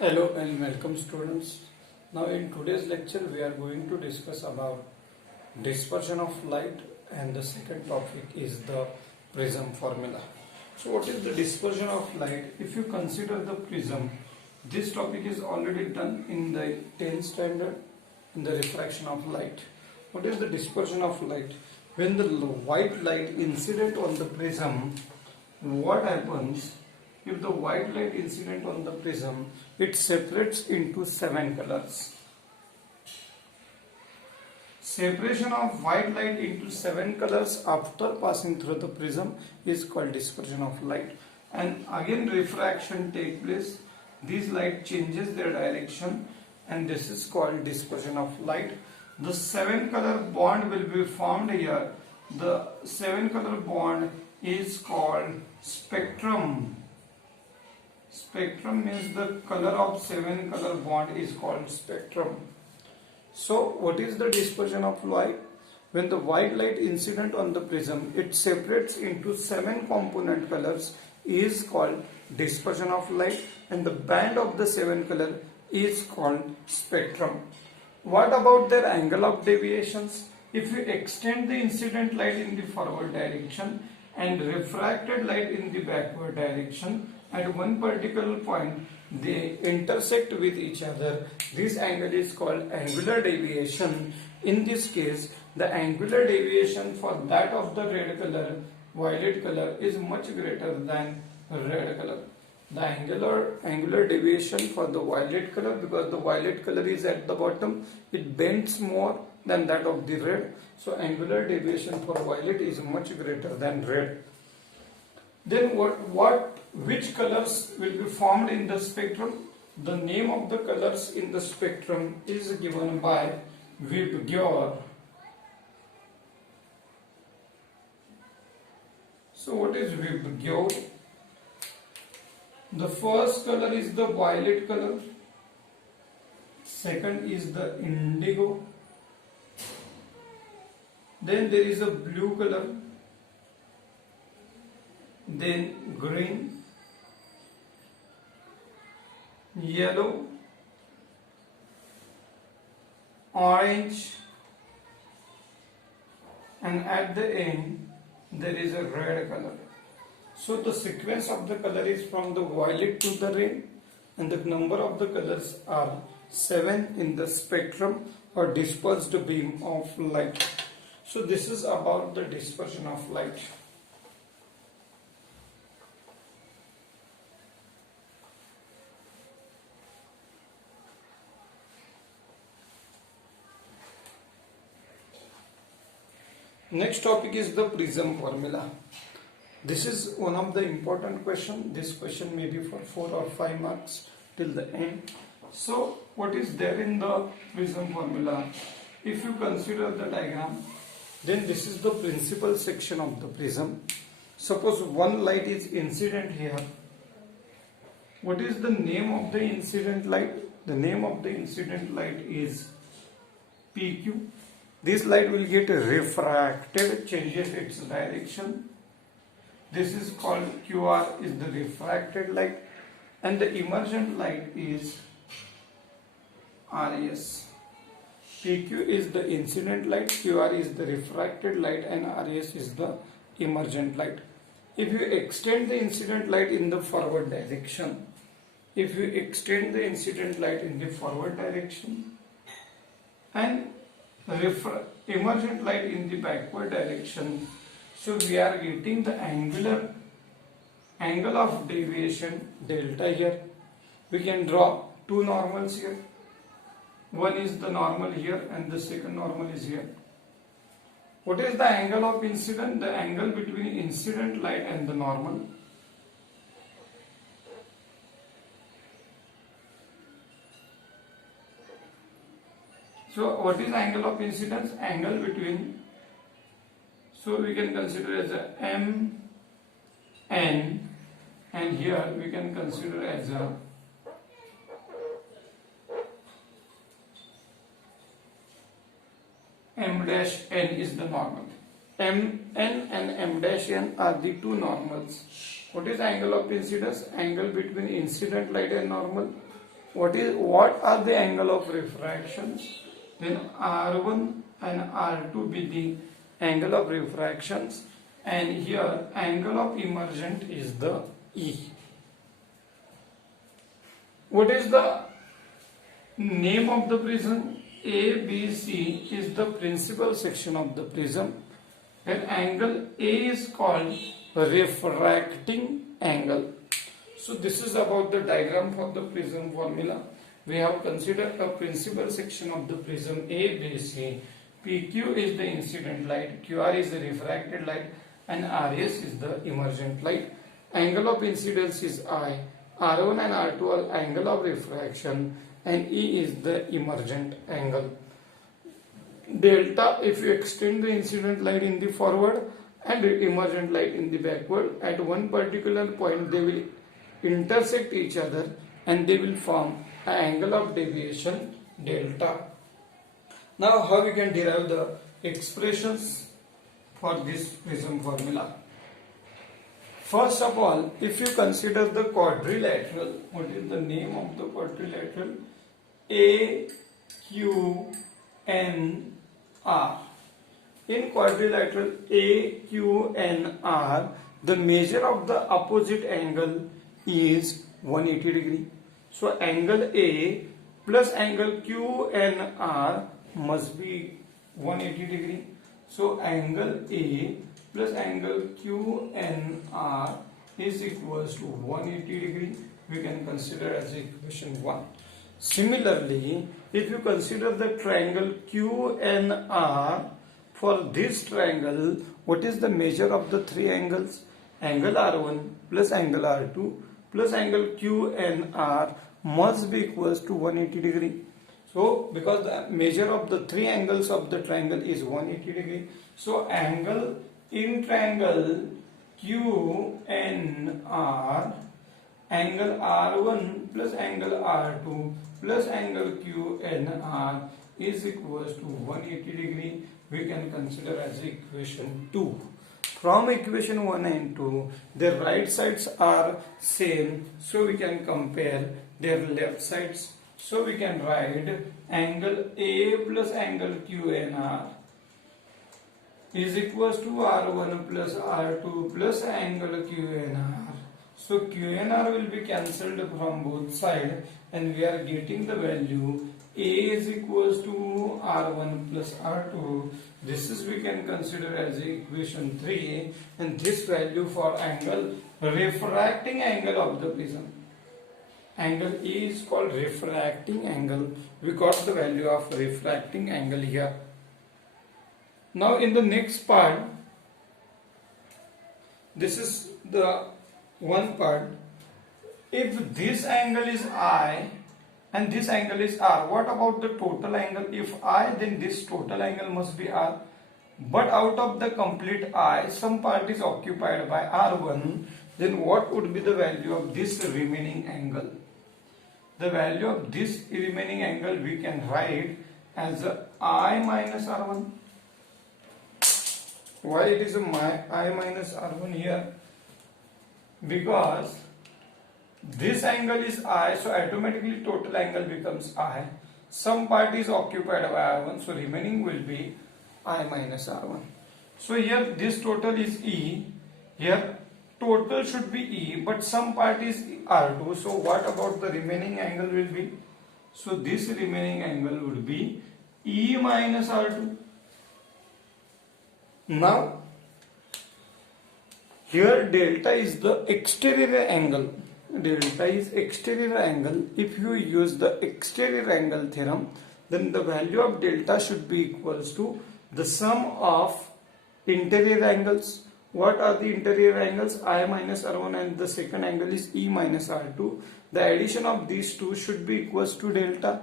Hello and welcome students. Now in today's lecture we are going to discuss about dispersion of light, and the second topic is the prism formula. So what is the dispersion of light? If you consider the prism, this topic is already done in the 10th standard in the refraction of light. What is the dispersion of light? When the white light incident on the prism, what happens? If the white light incident on the prism, it separates into 7 colors. Separation of white light into 7 colors after passing through the prism is called dispersion of light. And again refraction takes place. This light changes their direction, and this is called dispersion of light. The 7 color bond will be formed here. The 7 color bond is called spectrum. Spectrum means the color of 7 color bond is called spectrum. So what is the dispersion of light? When the white light incident on the prism, it separates into 7 component colors, is called dispersion of light, and the band of the 7 color is called spectrum. What about their angle of deviations? If you extend the incident light in the forward direction and refracted light in the backward direction, at one particular point they intersect with each other, this angle is called angular deviation. In this case, the angular deviation for that of the red color, violet color, is much greater than red color. The angular deviation for the violet color, because the violet color is at the bottom, it bends more than that of the red. So angular deviation for violet is much greater than red. Then which colors will be formed in the spectrum? The name of the colors in the spectrum is given by Vibgyor. So what is Vibgyor? The first color is the violet color, second is the indigo, then there is a blue color, then green, yellow, orange, and at the end there is a red color. So the sequence of the color is from the violet to the red, and the number of the colors are 7 in the spectrum or dispersed beam of light. So this is about the dispersion of light. Next topic is the prism formula. This is one of the important question. This question may be for 4 or 5 marks till the end. So what is there in the prism formula? If you consider the diagram, then this is the principal section of the prism. Suppose one light is incident here. What is the name of the incident light? The name of the incident light is PQ. This light will get refracted, changes its direction. This is called QR, is the refracted light, and the emergent light is RS. PQ is the incident light, QR is the refracted light, and RS is the emergent light. If you extend the incident light in the forward direction, and emergent light in the backward direction, so we are getting the angle of deviation delta here. We can draw two normals here. One is the normal here and the second normal is here. What is the angle of incident? The angle between incident light and the normal. So what is angle of incidence? Angle between, so we can consider as a MN, and here we can consider as a M dash N is the normal. MN and M dash N are the two normals. What is angle of incidence? Angle between incident light and normal. what are the angle of refractions? Then R1 and R2 be the angle of refractions, and here angle of emergent is the E. What is the name of the prism? ABC is the principal section of the prism, and angle A is called refracting angle. So this is about the diagram for the prism formula. We have considered a principal section of the prism ABC. PQ is the incident light, QR is the refracted light, and RS is the emergent light. Angle of incidence is I. R1 and R2 are angle of refraction, and E is the emergent angle. Delta, if you extend the incident light in the forward and emergent light in the backward, at one particular point they will intersect each other and they will form an angle of deviation delta. Now how we can derive the expressions for this prism formula? First of all, if you consider the quadrilateral, what is the name of the quadrilateral? AQNR. In quadrilateral AQNR, the measure of the opposite angle is 180 degree. So angle A plus angle QNR must be 180 degree. So angle A plus angle QNR is equals to 180 degree. We can consider as equation 1. Similarly, if you consider the triangle QNR, for this triangle, what is the measure of the three angles? Angle R1 plus angle R2 plus angle QNR must be equals to 180 degree. So, because the measure of the three angles of the triangle is 180 degree, so angle in triangle QNR, angle R1 plus angle R2 plus angle QNR is equals to 180 degree. We can consider as equation 2. From equation 1 and 2, their right sides are same, so we can compare their left sides. So we can write angle A plus angle QNR is equals to R1 plus R2 plus angle QNR. So QNR will be cancelled from both sides, and we are getting the value A is equals to R1 plus R2. This is we can consider as equation 3, and this value for angle, refracting angle of the prism. Angle E is called refracting angle. We got the value of refracting angle here. Now in the next part, this is the one part. If this angle is I and this angle is R, what about the total angle? If I, then this total angle must be R. But out of the complete I, some part is occupied by R1, then what would be the value of this remaining angle? The value of this remaining angle we can write as I minus R1. Why it is I minus R1 here? Because this angle is I, so automatically total angle becomes I. Some part is occupied by R1, so remaining will be I minus R1. So here this total is E. Here total should be E, but some part is R2. So what about the remaining angle will be? So this remaining angle would be E minus R2. Now here delta is the exterior angle. Delta is exterior angle. If you use the exterior angle theorem, then the value of delta should be equals to the sum of interior angles. What are the interior angles? I minus R1, and the second angle is E minus R2. The addition of these two should be equals to delta.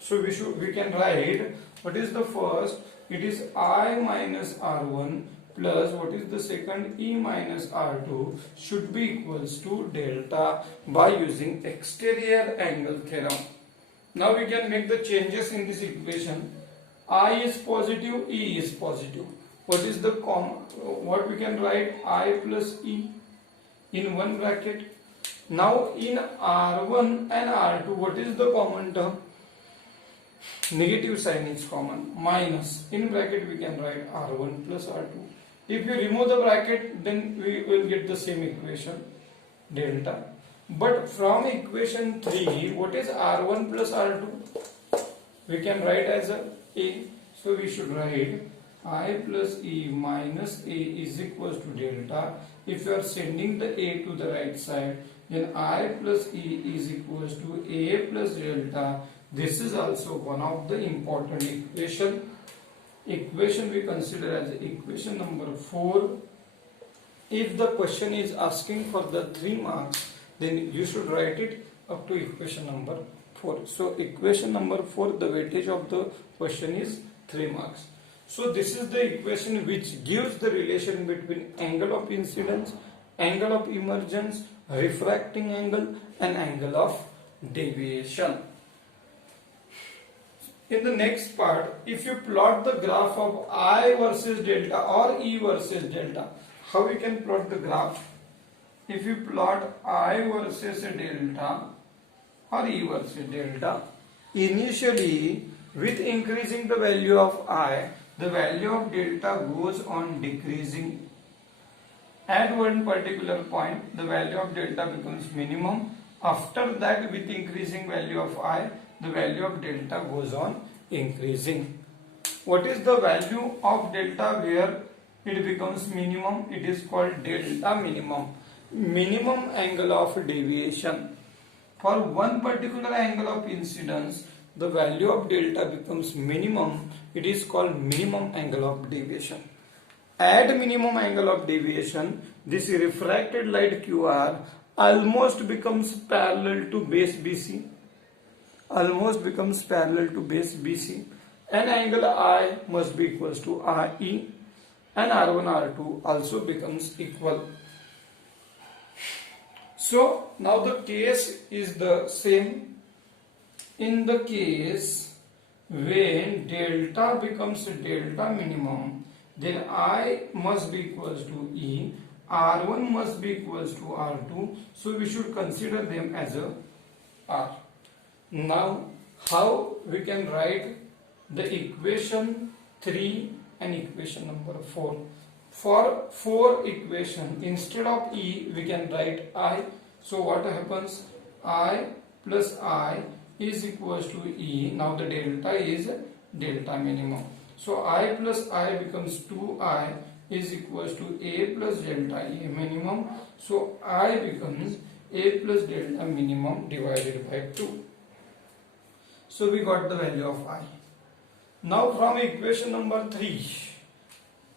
So we can write, what is the first? It is I minus R1 plus what is the second, E minus R2 should be equals to delta by using exterior angle theorem. Now we can make the changes in this equation. I is positive, E is positive. What is the what we can write? I plus E in one bracket. Now in R1 and R2, what is the common term? Negative sign is common, minus. In bracket we can write R1 plus R2. If you remove the bracket, then we will get the same equation, delta. But from equation 3, what is R1 plus R2? We can write as A. So we should write I plus E minus A is equals to delta. If you are sending the A to the right side, then I plus E is equals to A plus delta. This is also one of the important equation. Equation we consider as equation number 4. If the question is asking for the 3 marks, then you should write it up to equation number 4. So equation number 4, the weightage of the question is 3 marks. So this is the equation which gives the relation between angle of incidence, angle of emergence, refracting angle and angle of deviation. In the next part, if you plot the graph of I versus delta or E versus delta, how we can plot the graph? If you plot I versus delta or E versus delta, initially with increasing the value of I, the value of delta goes on decreasing. At one particular point, the value of delta becomes minimum. After that, with increasing value of I, the value of delta goes on increasing. What is the value of delta where it becomes minimum? It is called delta minimum. Minimum angle of deviation. For one particular angle of incidence, the value of delta becomes minimum. It is called minimum angle of deviation. At minimum angle of deviation, this refracted light QR almost becomes parallel to base BC. Almost becomes parallel to base BC. And angle I must be equals to RE. And R1, R2 also becomes equal. So now the case is the same. In the case when delta becomes delta minimum, then I must be equals to E, R1 must be equals to R2, so we should consider them as a R. Now how we can write the equation 3 and equation number 4. For 4 equation, instead of E we can write I. So what happens? I plus I is equals to E. Now the delta is delta minimum. So I plus I becomes 2I is equals to A plus delta A minimum. So I becomes A plus delta minimum divided by 2. So we got the value of I. Now from equation number 3,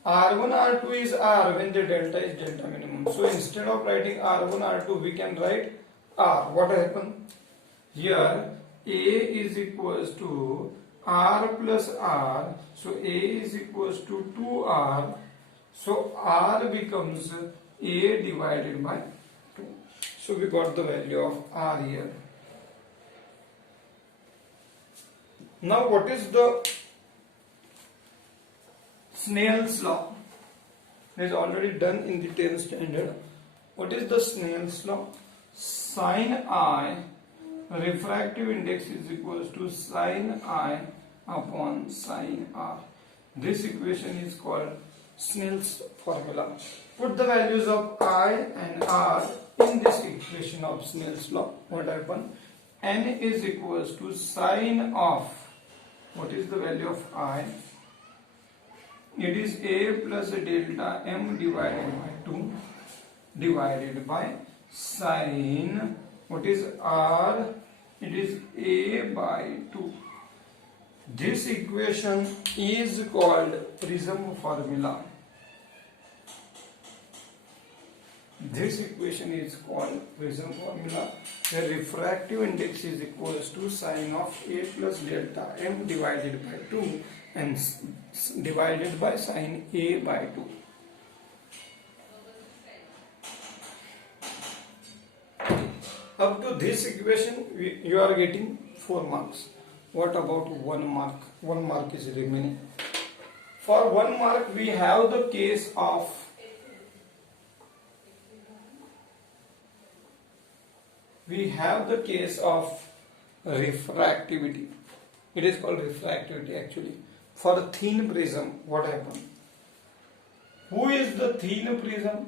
R1, R2 is R when the delta is delta minimum. So instead of writing R1, R2, we can write R. What happened? Here A is equals to R plus R. So A is equals to 2R. So R becomes A divided by 2. So we got the value of R here. Now what is the Snell's law? It is already done in the 10th standard. What is the Snell's law? Sin I refractive index is equals to sin I upon sin R. This equation is called Snell's formula. Put the values of I and R in this equation of Snell's law. What happens? N is equals to sin of, what is the value of I? It is A plus delta M divided by 2 divided by sin, what is R? It is A by 2. This equation is called prism formula. This equation is called prism formula, where refractive index is equals to sin of A plus delta M divided by 2 and divided by sin A by 2. Up to this equation you are getting 4 marks. What about 1 mark? 1 mark is remaining. For 1 mark we have the case of we have the case of refractivity. It is called refractivity actually. For a thin prism, what happens? Who is the thin prism?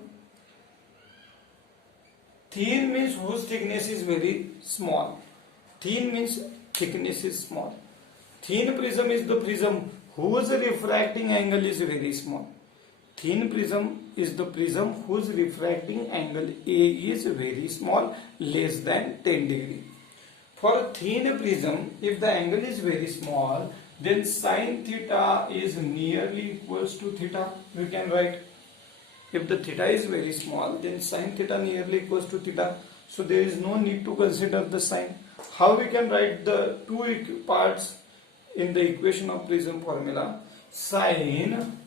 Thin means whose thickness is very small. Thin means thickness is small. Thin prism is the prism whose refracting angle is very small. Thin prism is the prism whose refracting angle A is very small, less than 10 degree. For a thin prism, if the angle is very small, then sin theta is nearly equals to theta. We can write, if the theta is very small, then sin theta nearly equals to theta. So there is no need to consider the sign. How we can write the two parts in the equation of prism formula? Sin,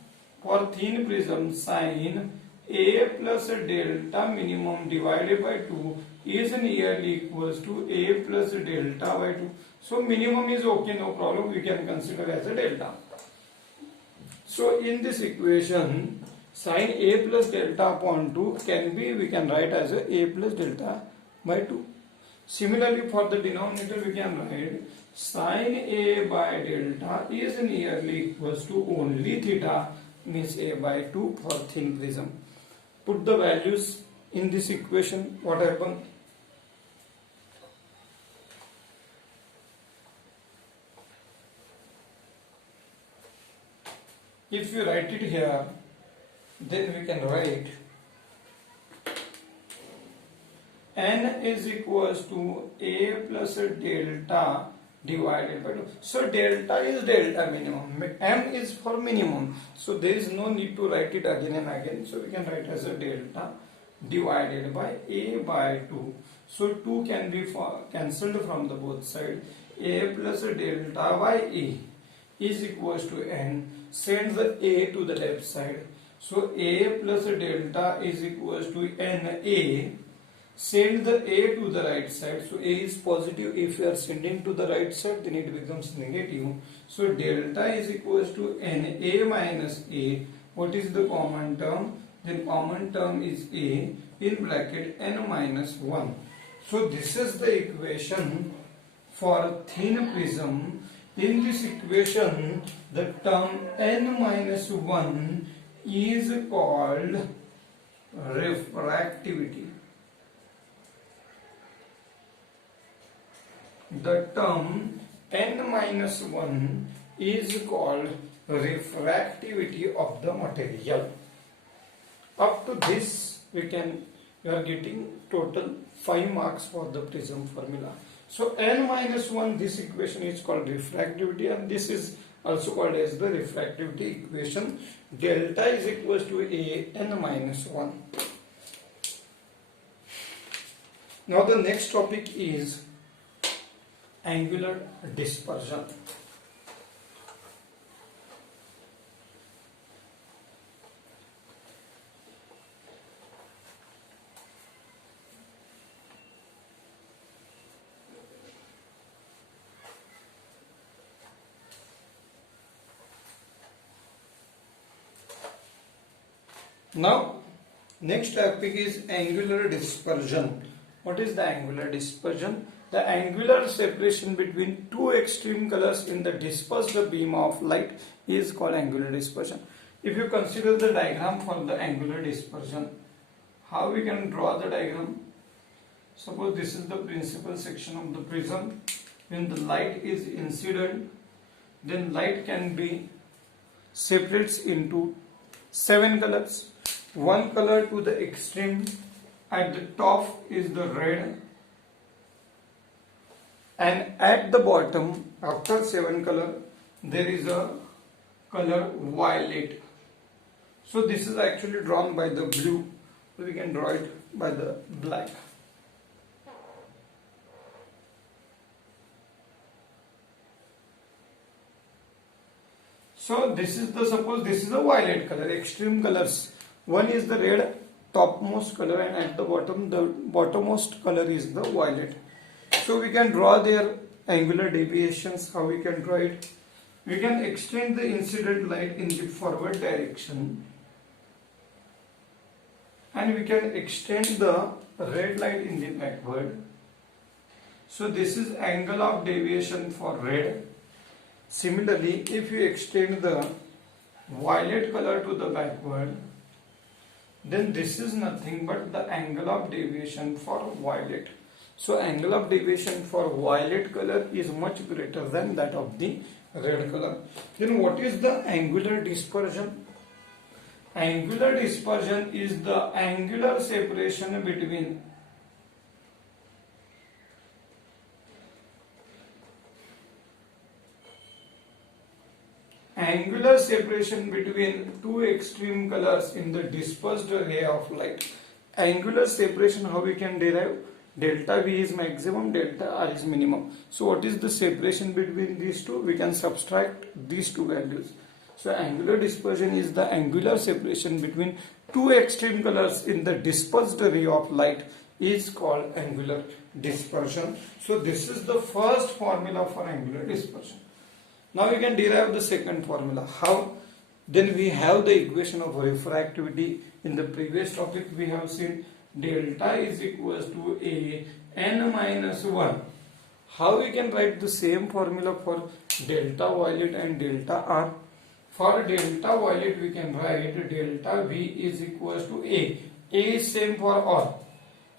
for thin prism, sin A plus delta minimum divided by 2 is nearly equals to A plus delta by 2. So minimum is okay, no problem, we can consider as a delta. So in this equation, sin A plus delta upon 2 can be, we can write as A plus delta by 2. Similarly, for the denominator, we can write sin A by delta is nearly equals to only theta, means A by 2 for thin prism. Put the values in this equation, what happens? If you write it here, then we can write n is equals to A plus delta divided by 2. So delta is delta minimum, m is for minimum, so there is no need to write it again and again. So we can write as a delta divided by A by 2. So 2 can be cancelled from the both sides. A plus delta by A is equals to n. Send the A to the left side. So A plus delta is equals to NA. Send the A to the right side. So A is positive. If you are sending to the right side, then it becomes negative. So delta is equals to NA minus A. What is the common term? Then common term is A in bracket n minus 1. So this is the equation for thin prism. In this equation, the term n minus 1 is called refractivity. The term n minus 1 is called refractivity of the material. Up to this, we are getting total 5 marks for the prism formula. So n minus 1, this equation is called refractivity, and this is also called as the refractivity equation. Delta is equals to A n minus 1. Now the next topic is angular dispersion. Now, next topic is angular dispersion. What is the angular dispersion? The angular separation between two extreme colors in the dispersed beam of light is called angular dispersion. If you consider the diagram for the angular dispersion, how we can draw the diagram? Suppose this is the principal section of the prism. When the light is incident, then light can be separates into 7 colors. One color to the extreme, at the top is the red, and at the bottom, after 7 color, there is a color violet. So this is actually drawn by the blue, so we can draw it by the black. So this is the, suppose this is a violet color, extreme colors. One is the red topmost color, and at the bottom, the bottommost color is the violet. So we can draw their angular deviations. How we can draw it? We can extend the incident light in the forward direction, and we can extend the red light in the backward, So this is angle of deviation for red. Similarly, if you extend the violet color to the backward, then this is nothing but the angle of deviation for violet. So angle of deviation for violet color is much greater than that of the red color. Then what is the angular dispersion? Angular dispersion is the angular separation between two extreme colors in the dispersed ray of light. Angular separation, how we can derive? Delta V is maximum, delta R is minimum. So what is the separation between these two? We can subtract these two values. So angular dispersion is the angular separation between two extreme colors in the dispersed ray of light is called angular dispersion. So this is the first formula for angular dispersion. Now we can derive the second formula. How? Then we have the equation of refractivity. In the previous topic we have seen delta is equals to a n minus 1. How we can write the same formula for delta violet and delta R? For delta violet we can write delta V is equals to A. A is same for all.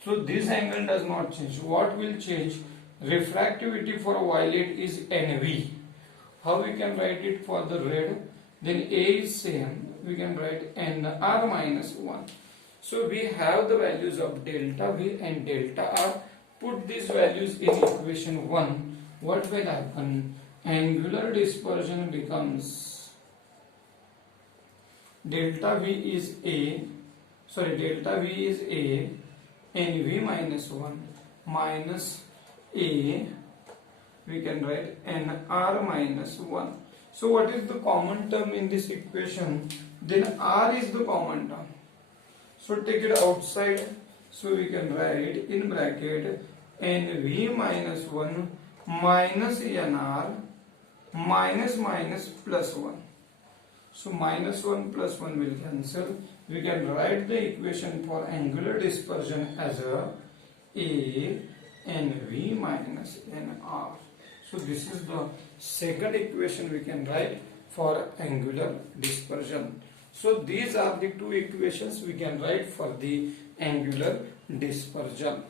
So this angle does not change. What will change? Refractivity for violet is NV. How we can write it for the red? Then A is same. We can write NR minus 1. So we have the values of delta V and delta R. Put these values in equation 1. What will happen? Angular dispersion becomes delta V is A NV minus 1 minus A, we can write NR minus 1. So what is the common term in this equation? Then R is the common term. So take it outside. So we can write in bracket NV minus 1 minus NR minus plus 1. So minus 1 plus 1 will cancel. We can write the equation for angular dispersion as a NV minus NR. So this is the second equation we can write for angular dispersion. So these are the two equations we can write for the angular dispersion.